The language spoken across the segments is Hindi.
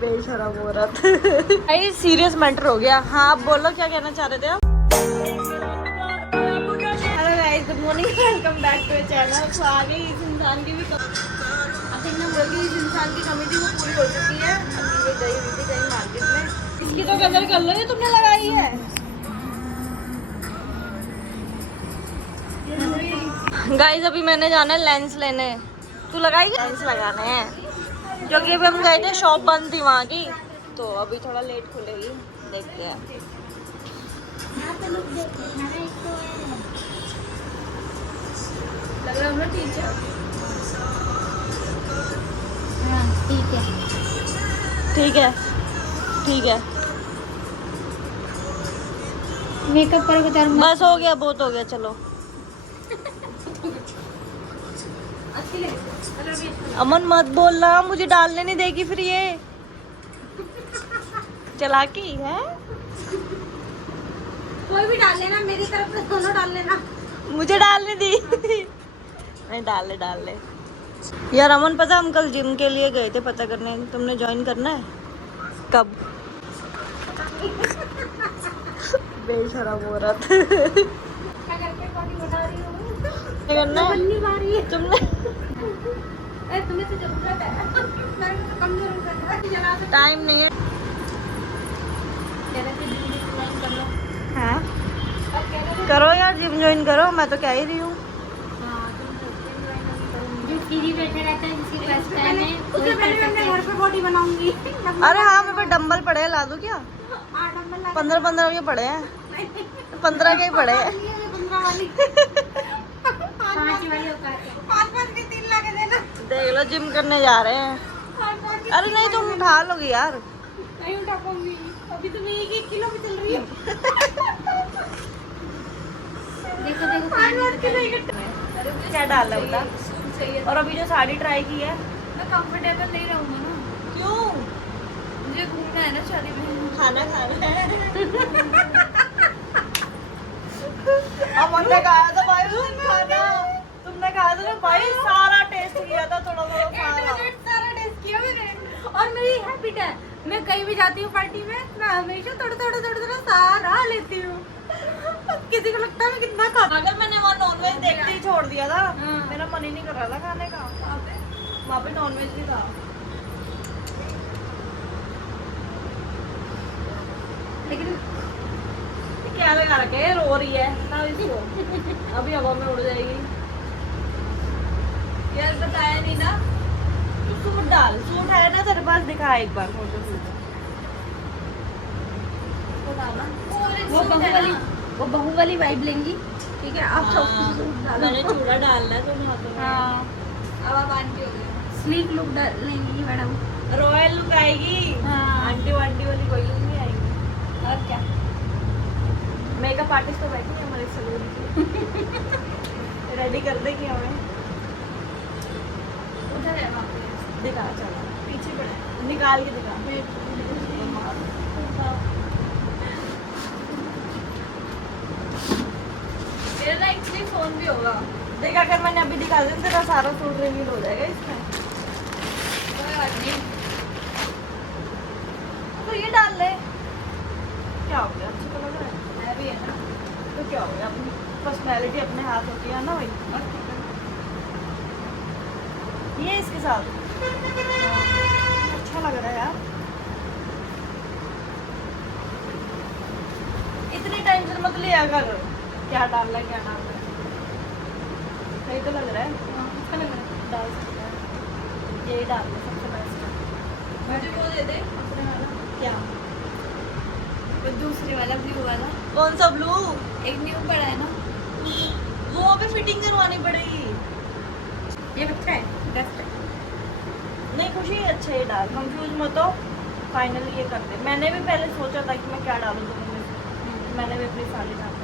बेशरम औरत। भाई सीरियस मैटर हो गया। हाँ आप बोलो क्या कहना चाह रहे थे आप? Hello guys, good morning, welcome back to channel. तो आ गई इस इंसान की भी इस इंसान की कमी थी वो पूरी हो चुकी है। अभी ये गई हुई थी कहीं मार्केट में। इसकी तो कदर कर लो, ये तुमने लगाई है। गाइस अभी मैंने जाना है लेंस लेने। तू लगाई लेंस लगाने हैं क्योंकि अभी हम गए थे, शॉप बंद थी वहाँ की, तो अभी थोड़ा लेट खुलेगी, देखते हैं। लग रहा है ठीक है। ठीक है ठीक है ठीक है। मेकअप करो बता। बस हो गया, बहुत हो गया, चलो। अमन मत बोलना, मुझे डालने नहीं देगी फिर ये। चालाकी है। कोई भी डाल लेना, मेरी तरफ से दोनों डाल लेना। मुझे डालने दी। नहीं डाल ले। यार अमन पता, हम कल जिम के लिए गए थे पता करने। तुमने ज्वाइन करना है? कब? बेशरम औरत। करना है तुमने? तुम्हें तो जरूरत है। मेरे को तो कम जरूरत है। टाइम नहीं है। हाँ करो यार, जिम ज्वाइन करो, मैं तो कह ही रही हूँ। जो फ्री बैठा रहता है, जिसके पास टाइम है, उससे पहले मैं अपने घर पे बॉडी बनाऊंगी। अरे हाँ, मेरे पास डंबल पड़े हैं, ला दूँ क्या? 15 के पड़े हैं। 15 के ही पड़े हैं। 15 वाली 5 वाली औकात है। 5 के 3 ला के देना। देख लो, जिम करने जा रहे हैं। अरे नहीं, तुम उठा लोगी यार। नहीं उठा पाऊंगी, अभी तो मैं 1 किलो पे चल रही हूँ। देखो देखो 5 किलो। क्या डाला बता? और अभी जो साड़ी ट्राई की है, मैं कंफर्टेबल नहीं रहूंगा ना। क्यों? मुझे घूमना है ना शादी में। खाना खाना है। अमन ने खाया था भाई खाना। तुमने खाया था ना भाई, सारा टेस्ट किया था, थोड़ा सारा टेस्ट किया मैंने। और मेरी हैबिट है, मैं कहीं भी जाती हूँ पार्टी में, मैं हमेशा थोड़ा सारा लेती हूँ। किसी को लगता है मैं कितना खा। अगर मैंने वहाँ नॉनवेज देखते ही छोड़ दिया था, मेरा मन ही नहीं कर रहा था खाने का। वहाँ पे नॉनवेज भी था। लेकिन क्या लगा रखे है, रो रही है ना इसको। अभी हवा में उड़ जाएगी। यार बताया नहीं ना, तू सूट डाल। सूट है ना तेरे पास? दिखा एक बार फोटो। सूट वो बाहुबली वाइब लेंगी, ठीक है। आप मैंने चूड़ा डालना है दोनों हाथों में। अब आप आंटी हो गए, स्लीक लुक लेंगी मैडम। रॉयल लुक आएगी। हाँ। आंटी वांटी वाली कोई लुक नहीं आएगी। और क्या, मेकअप आर्टिस्ट तो बैठी है हमारे सलून की। रेडी कर देगी हमें। उधर है वहाँ पे, दिखा, चलो पीछे पड़ा है। निकाल के दिखा। मेरा ना एक्चुअली फोन भी होगा। देखा, अगर मैंने अभी दिखा दिया तेरा सारा सूट रिवील हो जाएगा इसमें। कोई बात नहीं। तो ये डाल ले। क्या हो गया? अच्छा तो लग रहा है। है भी है ना, तो क्या हो गया? अपनी पर्सनैलिटी अपने हाथ होती है ना भाई। ये इसके साथ अच्छा लग रहा है यार। इतनी टेंशन मत लिया कर, क्या डालना है क्या डालना है। सही तो लग रहा है। अच्छा लग रहा है। डाल सकते हैं, यही डाल दे, सबसे बेस्ट है। मुझे वो दे दे अपने वाला, क्या? वो दूसरे वाला ब्लू वाला। कौन सा ब्लू? एक न्यू पड़ा है ना, वो अभी फिटिंग करवानी पड़ेगी। ये अच्छा है, बेस्ट है। नहीं खुशी, अच्छा ही डाल, कंफ्यूज मत हो। फाइनली ये कर दे। मैंने भी पहले सोचा था कि मैं क्या डालूं दोनों में से। मैंने भी अपनी साड़ी डाल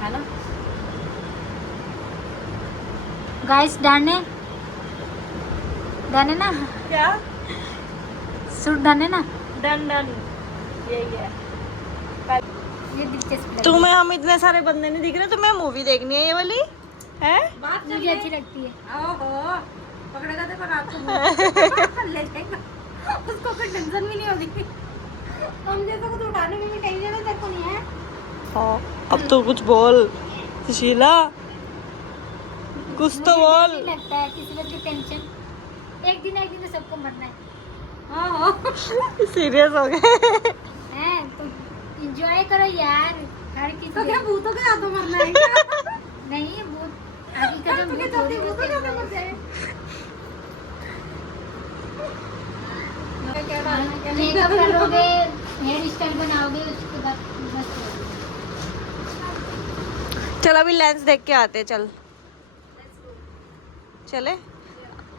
है ना। गाइस डाने ना, क्या? सूट डाने ना। डन डन, यही है। ये दिलचस्प तुम्हें हम इतने सारे बंदे नहीं दिख रहे, तुम्हें मूवी देखनी है ये वाली है? बात मुझे अच्छी लगती है। ओहो, पकड़ेगा देखो रात को। ले जाएगा, उसको कोई टेंशन भी नहीं होगी। हम जैसा कुछ उठाने में भी टेंशन है, तेरे को नहीं है। हाँ, अब तो कुछ बोल सुशीला, कुछ तो बोल। मुझे लगता है किस्मत की टेंशन, एक दिन तो सबको मरना है। हाँ सीरियस हो गए हैं, तो एंजॉय करो यार, हर किसी तो क्या भूतों के हाथों मरना है क्या? नहीं, भूत आगे कदम भूत थोड़ी होते हैं। मेकअप करोगे, हेयर स्टाइल बनाओगे, उसके बाद बस चल अभी लेंस देख के आते हैं, चल चले।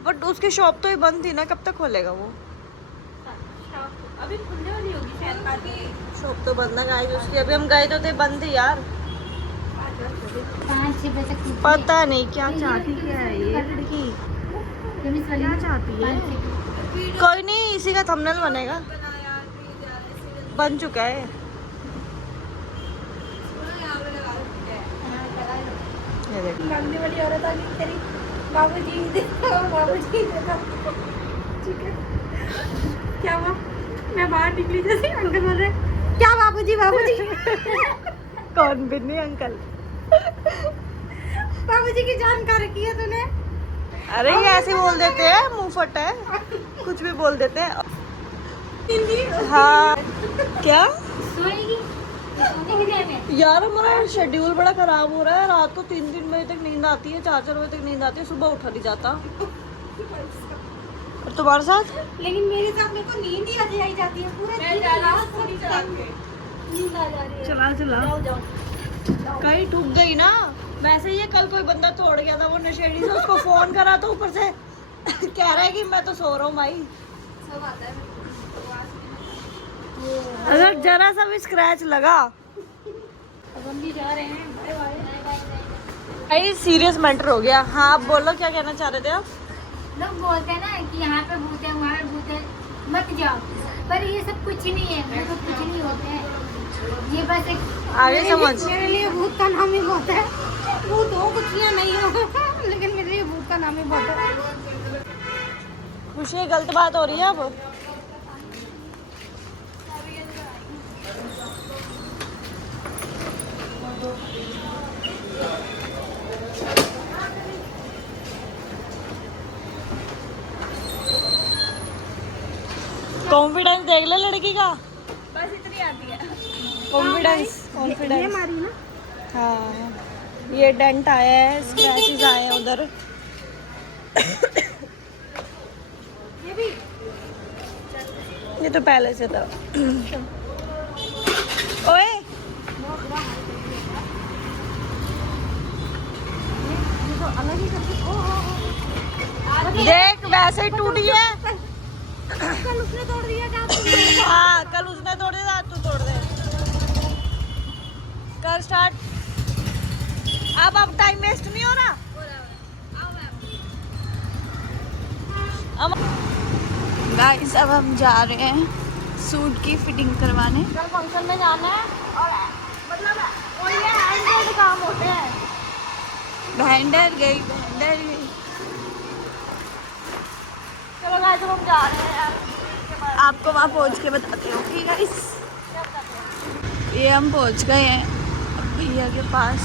बट उसकी शॉप तो ही बंद थी ना, कब तक खोलेगा वो? अभी खुलने वाली होगी शायद। शॉप तो बंद ना गाइस उसकी, अभी हम गए तो थे, बंद थी यार। 5-6 बजे तक पता नहीं क्या चाहती है ये लड़की, क्या चाहती है। कोई नहीं, इसी का थंबनेल बनेगा, बन चुका है। ये देख, मांगने वाली औरत आ गई तेरी। बाबूजी देखो, बाबूजी देखो। ठीक है, क्या हुआ? मैं बाहर निकली जैसे अंकल बोल रहे क्या बाबूजी बाबूजी। कौन बिन्नी अंकल? बाबूजी की जान खा रखी है तूने। अरे ये ऐसे बोल देते हैं, मुंह फट है, कुछ भी बोल देते हैं। हाँ क्या सोएगी? सोने की टाइम है। यार, हमारा शेड्यूल बड़ा खराब हो रहा है। रात को 3-3 बजे तक नींद आती है, 4-4 बजे तक नींद आती है, सुबह उठा नहीं जाता। और तुम्हारे साथ? लेकिन मेरे साथ मेरे को नींद ही आ जाती है पूरे दिन रात को नींद आ जा रही है। चला चला, कहीं ठुक गई ना। वैसे ये कल कोई बंदा तोड़ गया था, वो नशेड़ी से, उसको फोन करा तो ऊपर से कह रहा है कि मैं तो सो रहा हूँ भाई। सब आता है अगर जरा सा भी स्क्रैच लगा। अब हम भी जा रहे हैं। Bye bye. भाई सीरियस मैटर हो गया। हाँ आप बोलो, क्या कहना चाह रहे थे आप? लोग बोलते हैं ना कि यहाँ पे भूत है, वहाँ पे भूत है, मत जाओ, पर ये सब कुछ नहीं है, मेरे को कुछ नहीं होते हैं। ये बस एक आगे समझ। मेरे लिए भूत का नाम ही बहुत है। भूत हो कुछ या नहीं हो, लेकिन मेरे लिए भूत का नाम ही बहुत है। खुशी, गलत बात हो रही है अब। कॉन्फिडेंस देख ले लड़की का, बस इतनी आती है कॉन्फिडेंस कॉन्फिडेंस। हमारी ना। हाँ, ये डेंट आया है, स्क्रैचेस आए हैं उधर। ये भी ये तो पहले से था। ओए अलग ही करती। देख, वैसे ही टूटी है। कल उसने तोड़ दिया था। हाँ, कल उसने तोड़ दिया, आज तू तोड़ दे। कर स्टार्ट। अब टाइम वेस्ट नहीं हो रहा। गाइस, अब हम जा रहे हैं सूट की फिटिंग करवाने। कल फंक्शन में जाना है और मतलब ओनली हैंडेड काम होते हैं। भेंडर गई। चलो गाइस, अब हम जा रहे हैं यार। आपको वहाँ पहुँच के बताते हो कि गाइस, ये हम पहुँच गए हैं भैया के पास।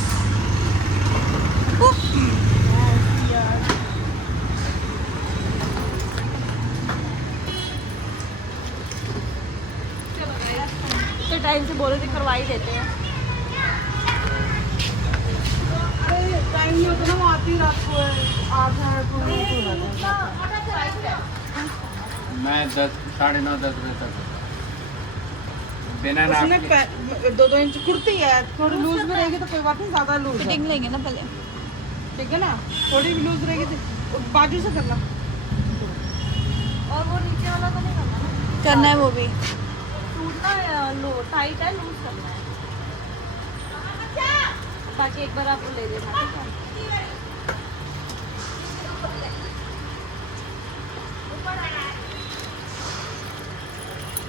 तो टाइम से बोले थे करवा ही देते हैं। टाइम नहीं होता ना, वो आती रात को 8 मैं 10 साढ़े 9 10 बजे तक बिना नाप के। 2-2 इंच कुर्ती है, थोड़ी लूज में रहेगी तो कोई बात नहीं, ज्यादा लूज फिटिंग लेंगे ना पहले, ठीक है ना। थोड़ी भी लूज रहेगी तो बाजू से करना, और वो नीचे वाला तो नहीं करना है वो भी। सूट ना लो टाइट है, लूज करना है। बाकी एक बार आप ले लेना, ठीक है।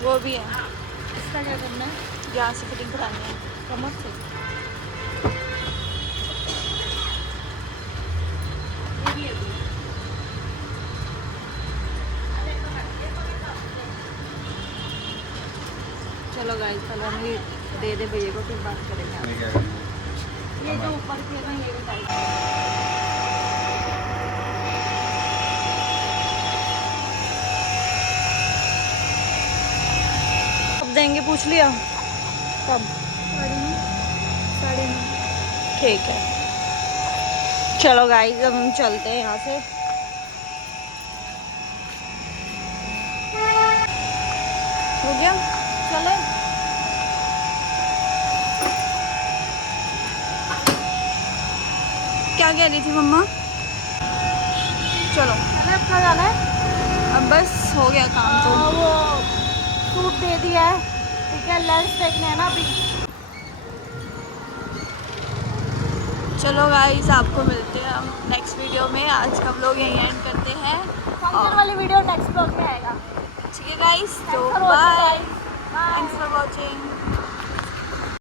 वो भी है। इसका क्या करना है? यहाँ से फिटिंग करानी है कमर से। ये भी है। चलो गाइस, चलो हम ये दे दे भैया को, फिर बात करेंगे। ये क्या करना ये जो ऊपर के ना ये भी टाइट। कब देंगे पूछ लिया? कब? 9:30। ठीक है, चलो गाइस अब हम चलते हैं यहाँ से। हो गया, चले। क्या कह रही थी मम्मा? चलो चले, अपना जाना है। अब बस हो गया काम तो। वो सूट दे दिया है, ठीक है, लेंस देखने है ना अभी। चलो गाइस, आपको मिलते हैं हम नेक्स्ट वीडियो में। आज का व्लॉग यहीं एंड करते हैं। फंक्शन वाली वीडियो नेक्स्ट ब्लॉग में आएगा। ठीक है गाइस, तो Thanks for watching, bye, guys. Bye. Thanks for watching.